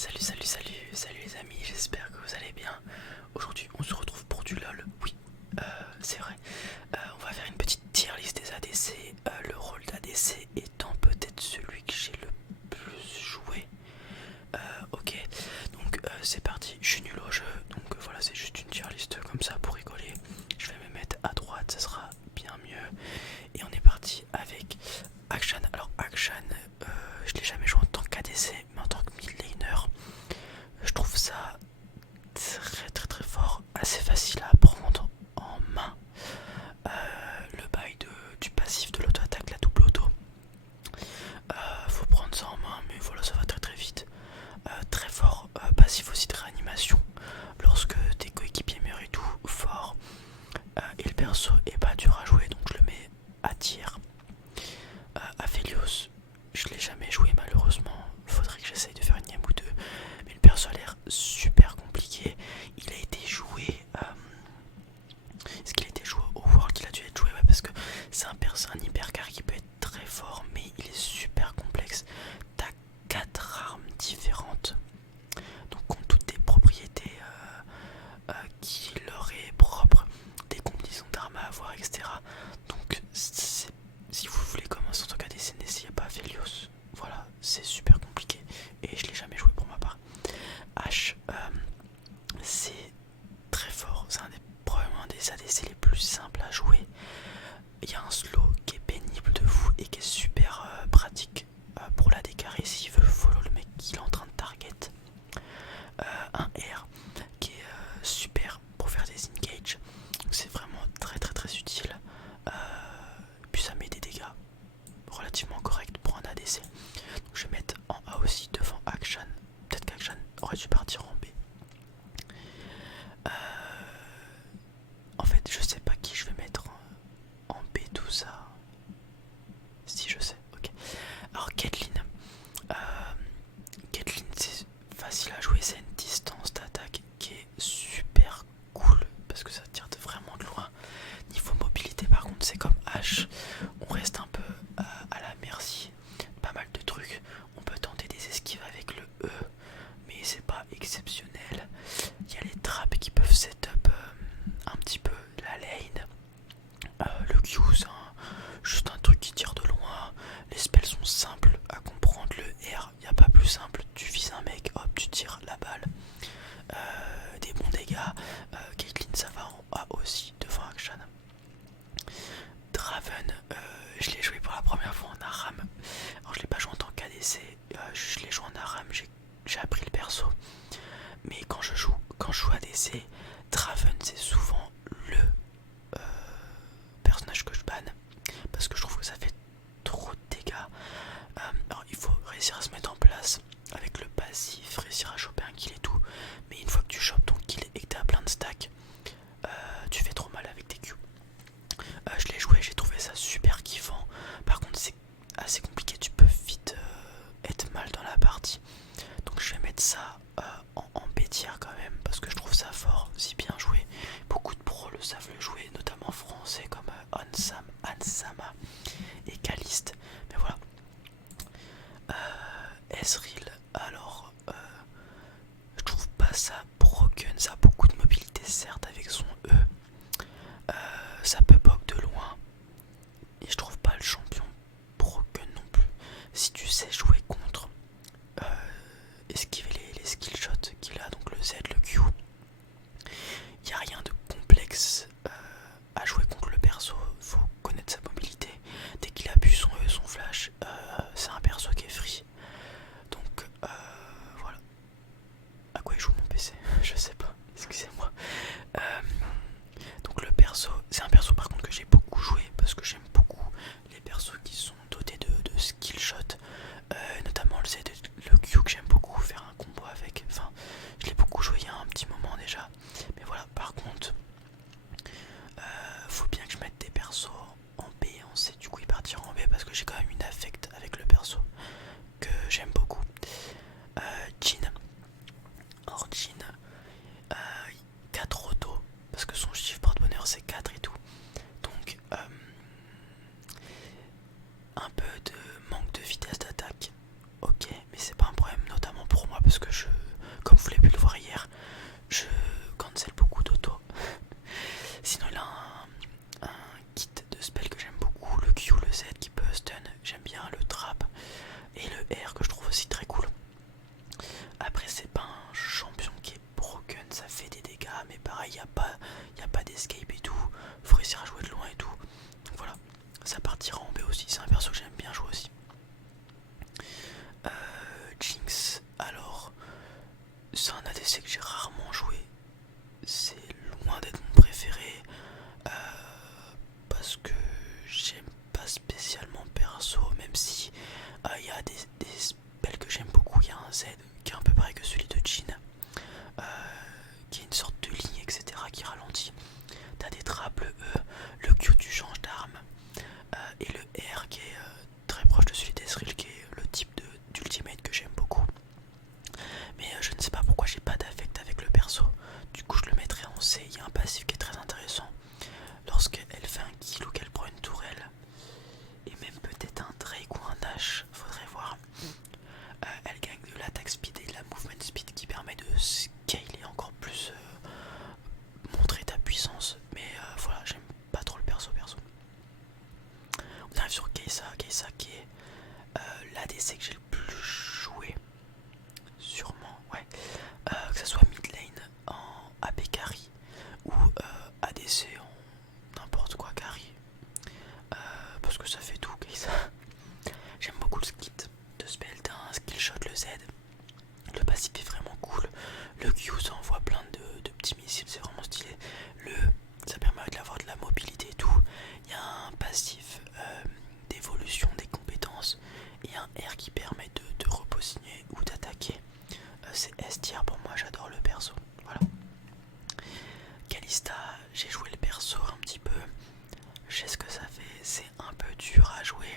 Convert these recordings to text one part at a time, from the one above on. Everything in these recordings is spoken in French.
Salut les amis, j'espère que vous allez bien. Aujourd'hui on se retrouve pour du LOL, oui, c'est vrai. On va faire une petite tier list des ADC, le rôle d'ADC étant peut-être celui que j'ai le plus joué. Ok, donc c'est parti, je suis nul au jeu, donc voilà, c'est juste une tier list comme ça pour rigoler. Je vais me mettre à droite, ça sera bien mieux. Et on est parti avec Akshan. Alors Akshan, je l'ai jamais joué en tant qu'ADC, mais en tant que mid laner, je trouve ça très fort, assez facile à prendre en main. Le bail du passif de l'auto-attaque, la double auto, faut prendre ça en main, mais voilà, ça va très vite. Très fort, passif aussi de réanimation lorsque tes coéquipiers meurent et tout, fort. Et le perso est pas dur à jouer, donc je le mets à tiers. Aphelios, je l'ai jamais joué malheureusement, faudrait que j'essaye de faire une game ou deux, mais le perso a l'air super compliqué. Il a été joué, est-ce qu'il a été joué au World? Il a dû être joué, ouais, parce que c'est un hypercar qui peut être très fort, mais il est super complexe. T'as 4 armes différentes, donc ont toutes des propriétés qui leur est propre, des combinaisons d'armes à avoir, etc. Donc si vous voulez commencer en tant qu'ADC, n'essayez pas Aphelios. Voilà, c'est super compliqué et je l'ai jamais joué pour ma part. H, c'est très fort, c'est probablement un des ADC les plus simples à jouer. Il y a un slow qui est pénible de fou et qui est super pratique pour la décarrer s'il veut follow le mec qu'il est en train de target. Un R qui est super pour faire des engage, c'est vraiment très utile. Puis ça met des dégâts relativement corrects pour un ADC. Donc je vais mettre en A aussi devant Akshan. Peut-être qu'Akshan aurait dû partir en B. En fait, je sais pas qui je vais mettre en B, tout ça. Si, je sais, ok. Alors Caitlyn, Caitlyn c'est facile à jouer, c'est une distance d'attaque qui est super cool parce que ça tire vraiment de loin. Niveau mobilité par contre c'est comme H, on reste un peu à la merci, pas mal de trucs. On peut tenter des esquives avec le E, mais c'est pas exceptionnel. Il y a les trappes qui peuvent setup un petit peu la lane. Le Q c'est juste un truc qui tire de loin. Les spells sont simples à comprendre. Le R, il n'y a pas plus simple. Tu vises un mec, hop, tu tires la balle. Des bons dégâts. Caitlyn, ça va en A aussi devant Akshan. Draven, je l'ai joué pour la première fois en ARAM. Alors, je l'ai pas joué en tant qu'ADC. Je l'ai joué en ARAM. J'ai appris le perso. Mais quand je joue ADC, Draven, c'est souvent le personnage que je banne parce que je trouve que ça fait trop de dégâts. Alors il faut réussir à se mettre en place avec le passif, réussir à choper un kill et tout, mais une fois que tu chopes ton kill et que t'as plein de stacks, tu fais trop mal avec tes Q. Je l'ai joué, j'ai trouvé ça super kiffant. Par contre c'est assez compliqué, tu peux vite être mal dans la partie, donc je vais mettre ça en B tier quand même parce que je trouve ça fort, si bien joué. Beaucoup de pros le savent le jouer, notamment français comme Ansama et Caliste. Mais voilà. Ezreal, alors je trouve pas ça broken, ça a beaucoup de mobilité certes avec son E. Ça peut poke de loin. Et je trouve pas le champion broken non plus. Si tu sais jouer contre, esquiver les skill shots qu'il a, donc le Z, le Q. Il n'y a rien de complexe à jouer contre le perso, faut connaître sa mobilité. Dès qu'il appuie son E, son flash, c'est un perso qui est free. Donc voilà. À quoi il joue mon PC? Je sais pas, excusez-moi. Donc le perso, c'est un perso par contre que j'ai beaucoup joué parce que j'aime beaucoup les persos qui sont dotés de skill shot, notamment parce que comme vous l'avez pu le voir hier, je cancel beaucoup d'auto. Sinon il a un kit de spell que j'aime beaucoup, le Q, le Z qui peut stun, j'aime bien le trap et le R que je trouve aussi très cool. Après c'est pas un champion qui est broken, ça fait des dégâts, mais pareil y a pas d'escape et tout, faut réussir à jouer de loin et tout. Donc voilà, ça partira en B aussi, c'est un perso que j'aime bien jouer aussi. Jinx, alors c'est un ADC que j'ai rarement joué, c'est loin d'être mon préféré parce que j'aime pas spécialement perso, même si il y a des spells que j'aime beaucoup. Il y a un Z qui est un peu pareil que celui de Jhin, qui est une sorte de ligne etc qui ralentit. T'as des trappes, le E, le Q tu changes d'arme, et le R qui est très proche de celui d'Ezreal, qui est le type d'ultimate que j'aime beaucoup. Mais je ne sais pas pourquoi j'ai pas d'affect avec le perso. Du coup je le mettrai en C. Il y a un passif qui est très intéressant. Lorsqu'elle fait un kill ou qu'elle prend une tourelle, et même peut-être un Drake ou un Nash, faudrait voir, elle gagne de l'attaque speed et de la movement speed qui permet de scaler encore plus, montrer ta puissance. Mais voilà, j'aime pas trop le perso. On arrive sur Kai'Sa qui est l'ADC que j'ai le plus joué, sûrement, ouais. Que ça soit mid lane en AP carry ou ADC en n'importe quoi carry, parce que ça fait tout Kai'Sa. J'aime beaucoup le kit de spell d'un skill shot, le Z. Le passif est vraiment cool. Le Q ça envoie plein de petits missiles, c'est vraiment stylé. Ça permet d'avoir de la mobilité et tout. Il y a un passif d'évolution des compétences et un R qui permet de repositionner ou d'attaquer. C'est S tier pour moi, j'adore le perso. Voilà. Kalista, j'ai joué le perso un petit peu. Je sais ce que ça fait, c'est un peu dur à jouer.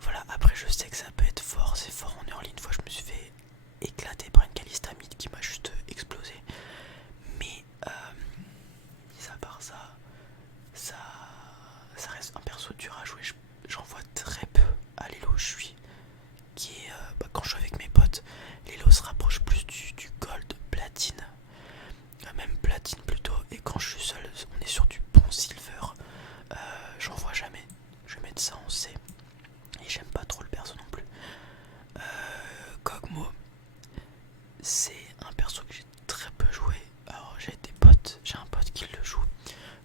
Voilà, après je sais que ça peut être fort, c'est fort en early. Une fois je me suis fait éclater par une Kalista mid qui m'a juste explosé. Mais mis à part ça reste un perso dur à jouer. J'en vois très peu à l'élo où je suis. Qui est, quand je suis avec mes potes, l'élo se rapproche plus du gold, platine, même platine plutôt. Et quand je suis seul, on est sur du bon silver. J'en vois jamais. Je vais mettre ça en C. Et j'aime pas trop le perso non plus. Kog'Maw, c'est un perso que j'ai très peu joué. Alors j'ai un pote qui le joue.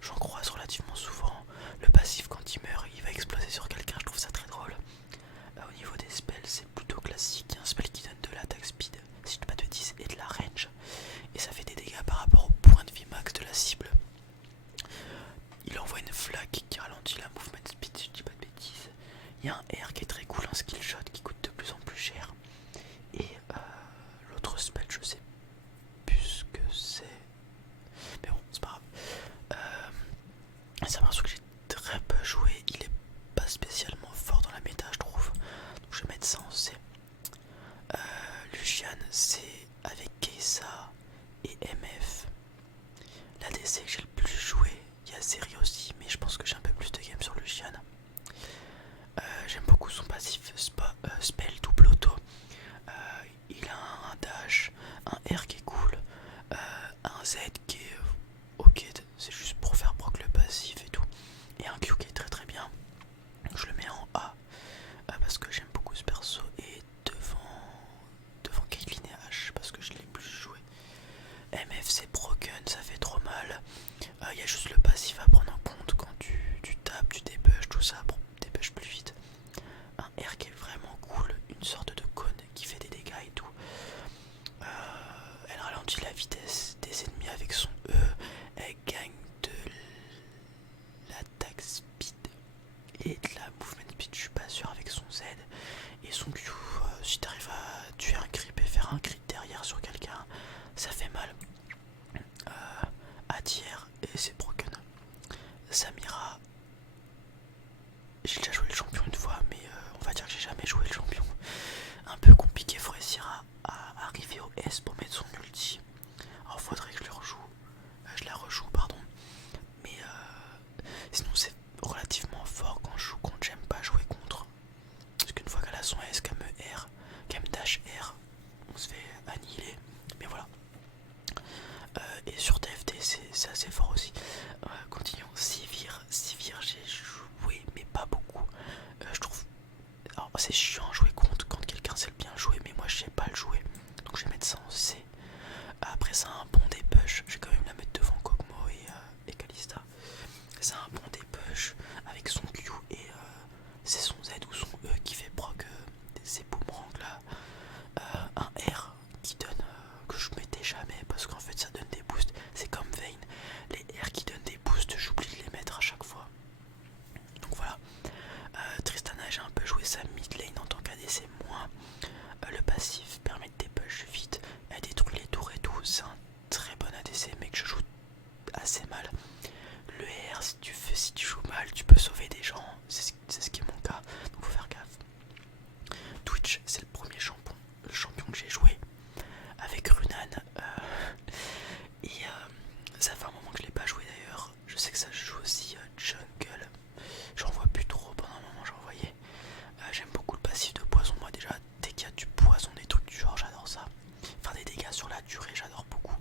J'en croise relativement souvent. Le passif quand il meurt, il va exploser sur quelqu'un. Je trouve ça très drôle. Au niveau des spells, c'est plutôt classique. Il y a un spell qui donne de l'attaque speed, si je dis pas de bêtises, et de la range. Et ça fait des dégâts par rapport au point de vie max de la cible. Il envoie une flaque qui ralentit la movement speed, si je dis pas de bêtises. Il y a un R qui est très cool, un skill shot qui coûte de plus en plus cher. Et l'autre spell, je sais plus ce que c'est. Mais bon, c'est pas grave. C'est un perso que j'ai très peu joué. Il est pas spécialement fort dans la méta, je trouve. Donc je vais mettre ça en C. Lucian, c'est avec Kai'Sa et MF. L'ADC que j'ai le plus joué. Il y a Seri aussi, mais je pense que j'ai un peu plus de game sur Lucian. J'aime beaucoup son passif spell double auto. Il a un dash, un R qui est cool, un Z qui est ok, c'est juste pour faire proc le passif et tout. Et un Q qui est très très bien. Donc je le mets en A parce que j'aime beaucoup ce perso, et devant Caitlyn et H parce que je l'ai plus joué. MF c'est broken, ça fait trop mal. Il y a juste le passif à prendre en compte quand tu tapes, tu débushes, tout ça pour débushes plus vite. Un R qui est vraiment cool, une sorte de cône qui fait des dégâts et tout. Elle ralentit la vitesse des ennemis avec son E. Elle gagne de l'attaque speed et de la movement speed, je suis pas sûr, avec son Z. Et son Q, si t'arrives à tuer un creep et faire un crit derrière sur quelqu'un, ça fait mal. À tiers, et c'est broken. Samira, j'ai déjà joué le champion une fois, mais on va dire que j'ai jamais joué le champion. Un peu compliqué, faut réussir à arriver au S pour mettre son ulti. Alors bien jouer contre quand quelqu'un sait le bien jouer, mais moi je sais pas le jouer. Donc je vais mettre ça en C. Après c'est un bon des push, je vais quand même la mettre devant Kog'Maw et Kalista. C'est un bon des push avec son Q et c'est son Z ou son E qui fait proc ces boomerangs là. Un R qui donne que je mettais jamais parce qu'en fait ça donne des boosts. C'est comme Vayne, les R qui donnent des boosts, j'oublie de les mettre à chaque fois. Donc voilà. Tristana, j'ai un peu joué sa mid lane en tant qu'ADC moins. Le passif permet de dépush vite, elle détruit les tours et tout. C'est un très bon ADC, mais que je joue assez mal. Le R, si tu joues mal, tu peux sauver des gens. C'est ce qui est mon cas, donc faut faire gaffe. Twitch, c'est le premier champion que j'ai joué avec Runan. Et ça fait un moment que je l'ai pas joué d'ailleurs. Je sais que ça joue aussi jungle. J'en vois plus trop, pendant un moment j'en voyais. J'aime beaucoup le passif de poison. Moi déjà, dès qu'il y a du poison, des trucs du genre, j'adore ça. Faire des dégâts sur la durée, j'adore beaucoup.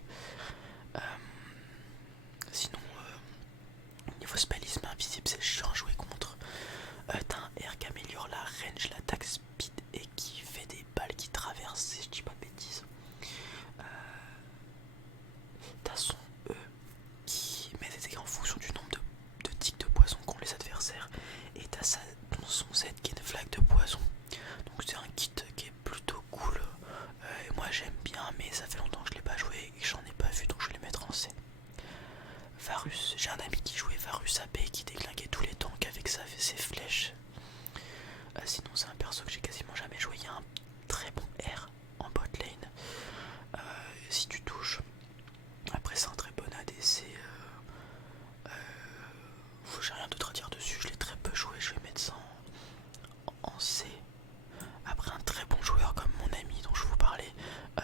Sinon, niveau spellisme invisible, c'est chiant à jouer contre. T'as un R qui améliore la range, l'attaque speed et qui fait des balles qui traversent, si je dis pas de bêtises. T'as son E qui met des dégâts en fonction du nombre de tics de poison qu'ont les adversaires. Et t'as son Z qui est une flaque de poison. Donc c'est un kit qui est plutôt cool. Et moi j'aime bien, mais ça fait longtemps que je l'ai pas joué et que j'en ai pas vu, donc je vais les mettre en C. Varus, j'ai un ami qui jouait Varus AP qui déglinguait tous les tanks avec ses flèches. Sinon c'est un perso que j'ai quasiment jamais joué. Il y a un très bon R en bot lane si tu touches. Après c'est un très bon ADC. J'ai rien d'autre à dire dessus, je l'ai très peu joué, je vais mettre ça en C. Après un très bon joueur comme mon ami dont je vous parlais,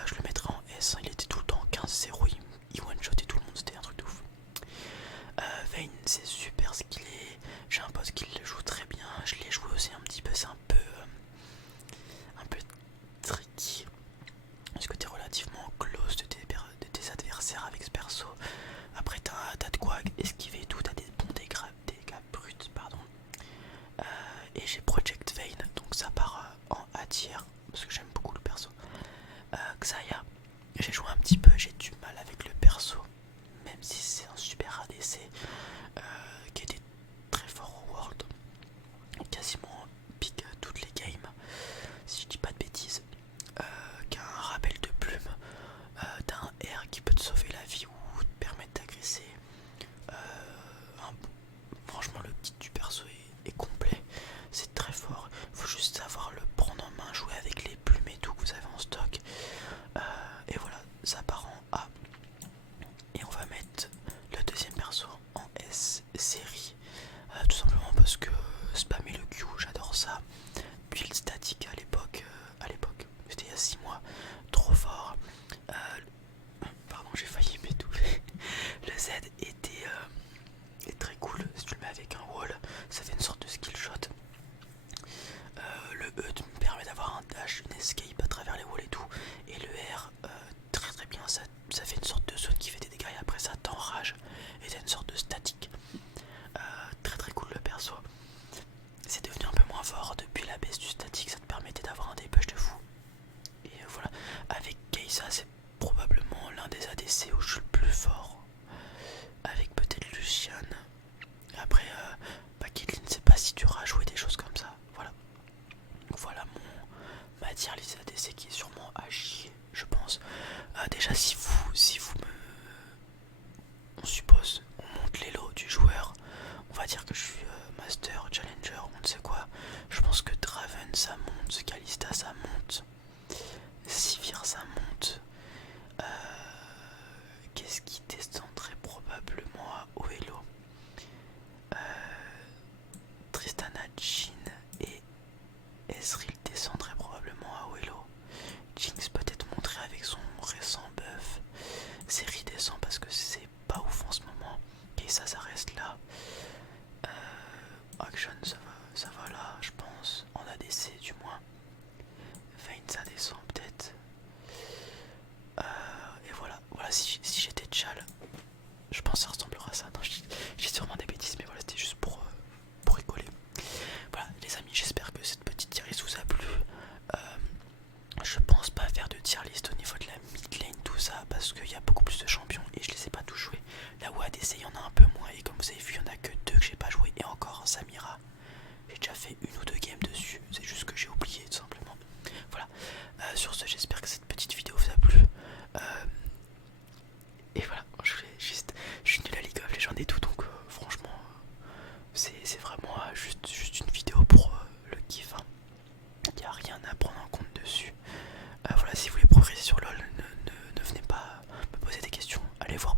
je le mettrai en S. Il était tout le temps 15-0, il one-shotait tout le monde, c'était un truc de ouf. Vayne c'est super skillé, j'ai un pote qui le joue très bien, je l'ai joué aussi un petit peu, c'est un peu tricky. Parce que t'es relativement close de tes adversaires avec ce perso. Après t'as de quoi esquiver et tout, t'as des bons dégâts bruts, pardon. Et j'ai Project Vayne, donc ça part en A tier, parce que j'aime beaucoup le perso. Xayah, j'ai joué un petit peu, j'ai du mal avec le perso, même si c'est un super ADC qui était très fort au World, quasiment pique toutes les games, si je dis pas de bêtises. Qui a un rappel de plume, t'as un R qui peut te sauver la vie ou te permettre d'agresser. Franchement le kit du perso est complet, c'est très fort, faut juste savoir le prendre en main, jouer avec les plumes et tout que vous avez en stock. Et voilà, ça part en A. Et on va mettre le deuxième perso en S série, tout simplement parce que spammer le Q, j'adore ça. Build statique à l'époque, c'était il y a 6 mois, trop fort. Pardon, j'ai failli m'étouffer. Le Z est très cool, si tu le mets avec un wall, ça fait une sorte de skill shot. Le E me permet d'avoir un dash, une escape à travers les walls et tout. Et le R, très très bien, ça fait une sorte de zone qui fait des dégâts et après ça t'enrage. Et t'as une sorte de statique. Très très cool le perso. C'est devenu un peu moins fort depuis la baisse du statique, ça te permettait d'avoir un dépush de fou. Et voilà, avec Kai'Sa c'est probablement l'un des ADC où je suis le plus fort. Avec peut-être Lucian. Après, Caitlyn c'est pas si dur à jouer des choses comme ça. Voilà. Donc voilà ma tier list ADC qui est sûrement à chier, je pense. Déjà si vous on suppose, on monte les lots du joueur, on va dire que je suis master, challenger, on ne sait quoi. Je pense que Draven ça monte, Kalista ça monte, Sivir ça monte. Qu'est-ce qui descendrait probablement à Oelo? Tristana, Jhin et Ezreal descendraient probablement à Oelo. Jinx peut-être montré avec son récent buff. Série descend parce que c'est pas ouf en ce moment. Et ça reste là. Action ça va là je pense. En ADC du moins. Vayne ça descend peut-être. Et voilà si j'étais Chal, je pense que ça ressemblera à ça. Non, j'ai sûrement des bêtises mais voilà c'était juste pour rigoler. Voilà les amis, j'espère que cette petite série vous a plu. rien à prendre en compte dessus. Voilà, si vous voulez progresser sur LoL, ne venez pas me poser des questions. Allez voir